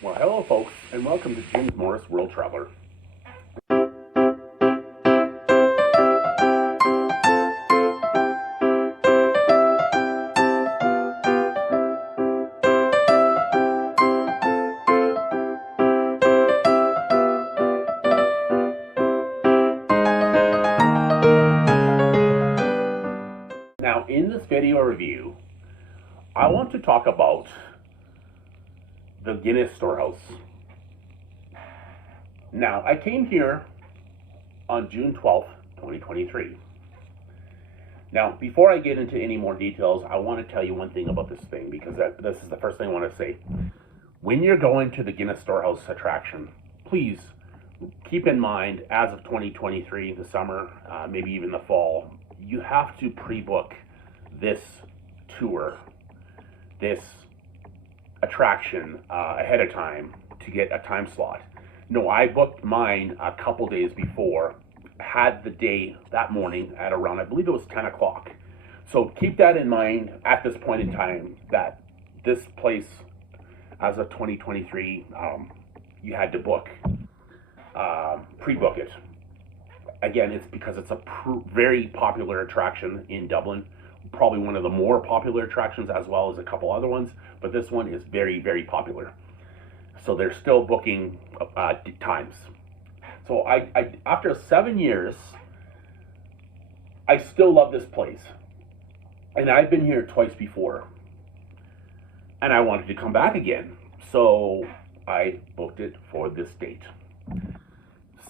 Well, hello, folks, and welcome to James Morris World Traveler. Now, in this video review, I want to talk about the Guinness Storehouse. Now, I came here on June 12th, 2023. Now, before I get into any more details, I want to tell you one thing about this thing, because this is the first thing I want to say. When you're going to the Guinness Storehouse attraction, please keep in mind, as of 2023, the summer, maybe even the fall, you have to pre-book this tour, this attraction ahead of time to get a time slot. No, I booked mine a couple days before, had the day that morning at around, I believe it was 10 o'clock. So keep that in mind at this point in time, that this place, as of 2023, you had to book, pre-book it. Again, it's because it's a very popular attraction in Dublin, probably one of the more popular attractions, as well as a couple other ones, but this one is very, very popular. So they're still booking times. So I after 7 years, I still love this place. And I've been here twice before. And I wanted to come back again. So I booked it for this date.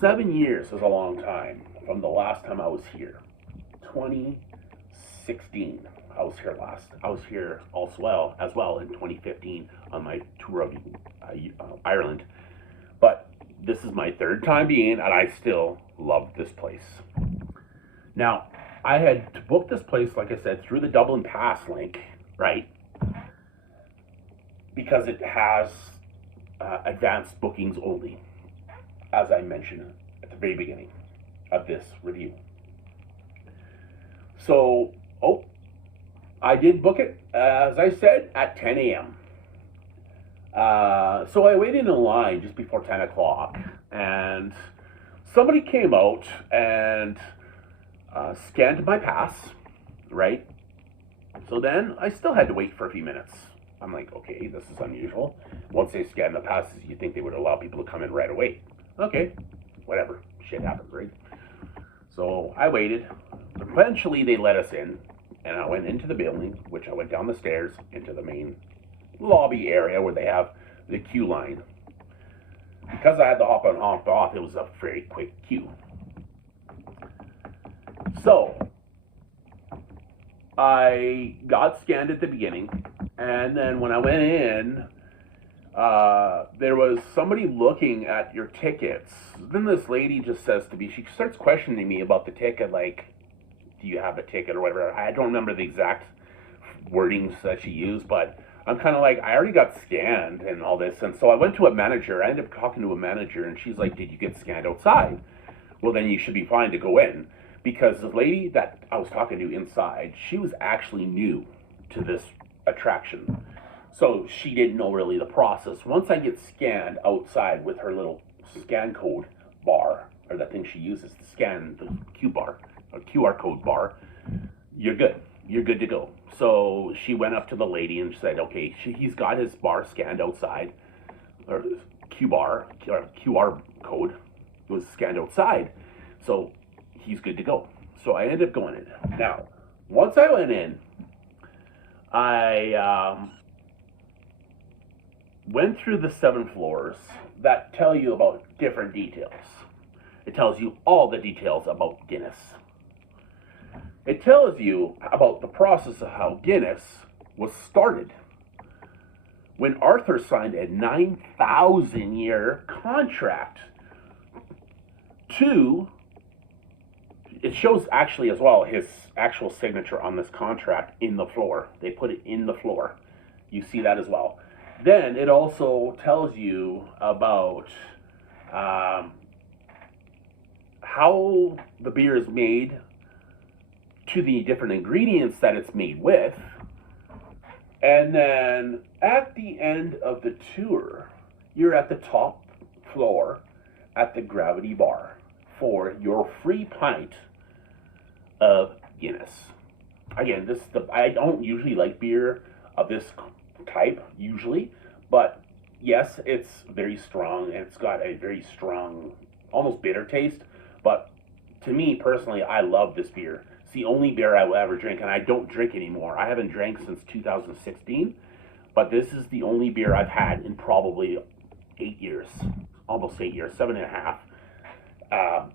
7 years is a long time from the last time I was here. 2016, I was here last. I was here as well in 2015 on my tour of Ireland. But this is my third time being, and I still love this place. Now, I had to book this place, like I said, through the Dublin Pass link, right? Because it has advanced bookings only, as I mentioned at the very beginning of this review. So, I did book it, as I said, at 10 a.m. So I waited in line just before 10 o'clock, and somebody came out and scanned my pass, right? So then I still had to wait for a few minutes. I'm like, okay, this is unusual. Once they scan the passes, you'd think they would allow people to come in right away. Okay, whatever, shit happens, right? So I waited. Eventually they let us in, and I went into the building, which I went down the stairs into the main lobby area where they have the queue line. Because I had to hop on, hop off, it was a very quick queue. So I got scanned at the beginning, and then when I went in, there was somebody looking at your tickets. Then this lady just says to me, she starts questioning me about the ticket, like, do you have a ticket or whatever. I don't remember the exact wordings that she used, but I'm kind of like, I already got scanned and all this. And so I went to a manager. I ended up talking to a manager, and she's like, did you get scanned outside? Well, then you should be fine to go in. Because the lady that I was talking to inside, she was actually new to this attraction. So she didn't know really the process. Once I get scanned outside with her little scan code bar, or the thing she uses to scan the QR code bar, you're good. You're good to go. So she went up to the lady and said, okay, he's got his bar scanned outside, or QR code was scanned outside. So he's good to go. So I ended up going in. Now, once I went in, I went through the 7 floors that tell you about different details. It tells you all the details about Guinness. It tells you about the process of how Guinness was started. When Arthur signed a 9,000-year contract to, it shows actually as well his actual signature on this contract in the floor. They put it in the floor. You see that as well. Then it also tells you about how the beer is made, to the different ingredients that it's made with, And then at the end of the tour, you're at the top floor at the Gravity Bar for your free pint of Guinness. Again, I don't usually like beer of this type usually, but yes, it's very strong and it's got a very strong, almost bitter taste. But to me personally, I love this beer. It's the only beer I will ever drink, and I don't drink anymore. I haven't drank since 2016, but this is the only beer I've had in probably 8 years, almost 8 years, 7.5.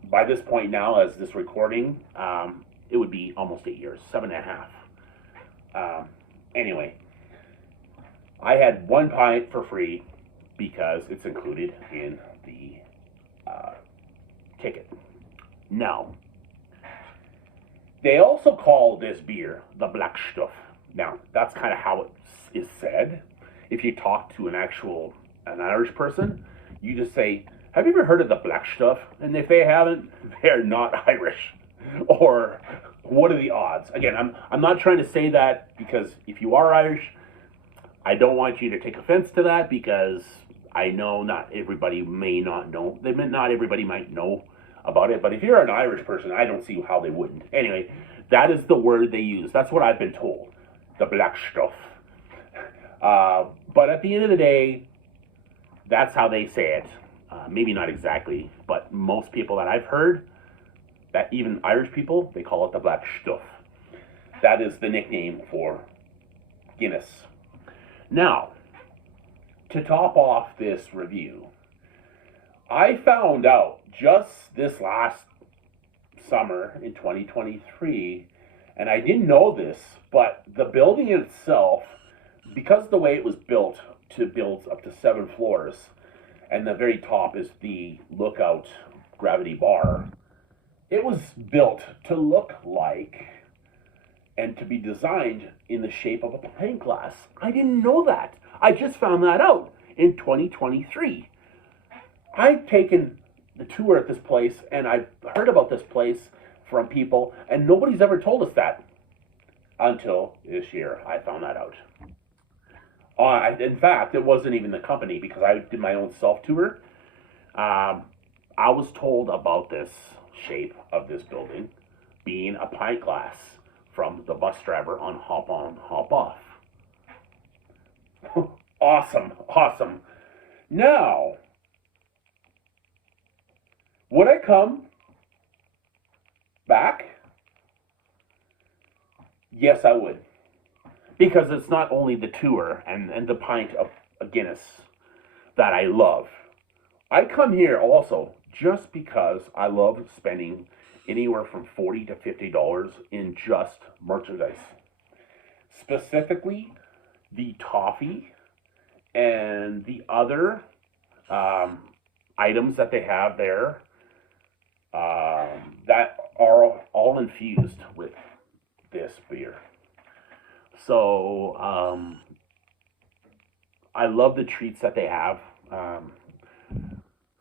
By this point now, as this recording, it would be almost 8 years, 7.5. Anyway, I had one pint for free because it's included in the ticket. Now, they also call this beer the Black Stuff. Now, that's kind of how it is said. If you talk to an Irish person, you just say, "Have you ever heard of the Black Stuff?" And if they haven't, they're not Irish. Or what are the odds? Again, I'm not trying to say that because if you are Irish, I don't want you to take offense to that because I know not everybody may not know. Not everybody might know about it, but if you're an Irish person, I don't see how they wouldn't. Anyway, that is the word they use. That's what I've been told. The Black Stuff. But at the end of the day, that's how they say it. Maybe not exactly, but most people that I've heard, that even Irish people, they call it the Black Stuff. That is the nickname for Guinness. Now, to top off this review, I found out just this last summer in 2023, and I didn't know this, but the building itself, because of the way it was built to build up to 7 floors, and the very top is the lookout Gravity Bar, it was built to look like and to be designed in the shape of a pint glass. I didn't know that. I just found that out in 2023. I've taken the tour at this place and I've heard about this place from people, and nobody's ever told us that until this year. I found that out. In fact, it wasn't even the company because I did my own self tour. I was told about this shape of this building being a pint glass from the bus driver on Hop On, Hop Off. Awesome, awesome. Now, would I come back? Yes, I would. Because it's not only the tour and the pint of a Guinness that I love. I come here also just because I love spending anywhere from $40 to $50 in just merchandise. Specifically, the toffee and the other items that they have there that are all infused with this beer. So I love the treats that they have.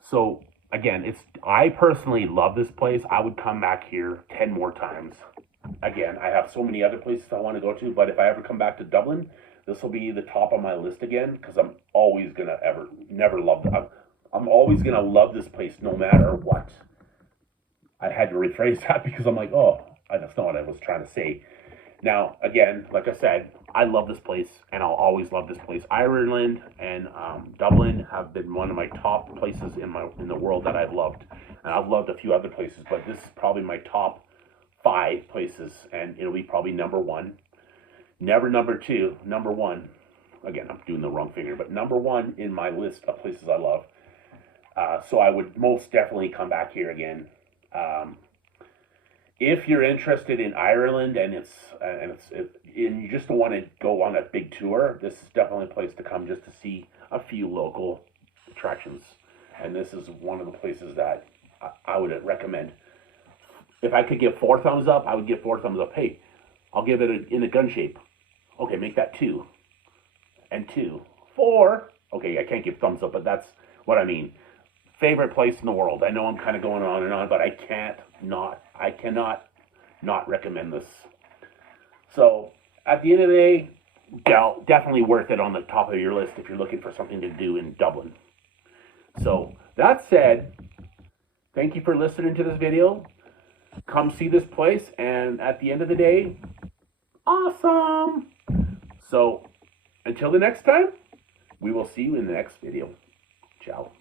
So again, I personally love this place. I would come back here 10 more times. Again, I have so many other places I want to go to, but if I ever come back to Dublin, this will be the top of my list again because I'm always gonna never love them. I'm always gonna love this place no matter what. I had to rephrase that because I'm like, oh, that's not what I was trying to say. Now, again, like I said, I love this place, and I'll always love this place. Ireland and Dublin have been one of my top places in the world that I've loved, and I've loved a few other places, but this is probably my top 5 places, and it'll be probably number 1. Never number 2, number 1. Again, I'm doing the wrong finger, but number 1 in my list of places I love. So I would most definitely come back here again. If you're interested in Ireland and you just don't want to go on a big tour, this is definitely a place to come just to see a few local attractions. And this is one of the places that I would recommend. If I could give 4 thumbs up, I would give 4 thumbs up. Hey, I'll give it in a gun shape. Okay, make that 2. And 2. 4. Okay, I can't give thumbs up, but that's what I mean. Favorite place in the world. I know I'm kind of going on and on, but I cannot not recommend this. So, at the end of the day, definitely worth it on the top of your list if you're looking for something to do in Dublin. So that said, thank you for listening to this video. Come see this place, and at the end of the day, awesome. So until the next time, we will see you in the next video. Ciao.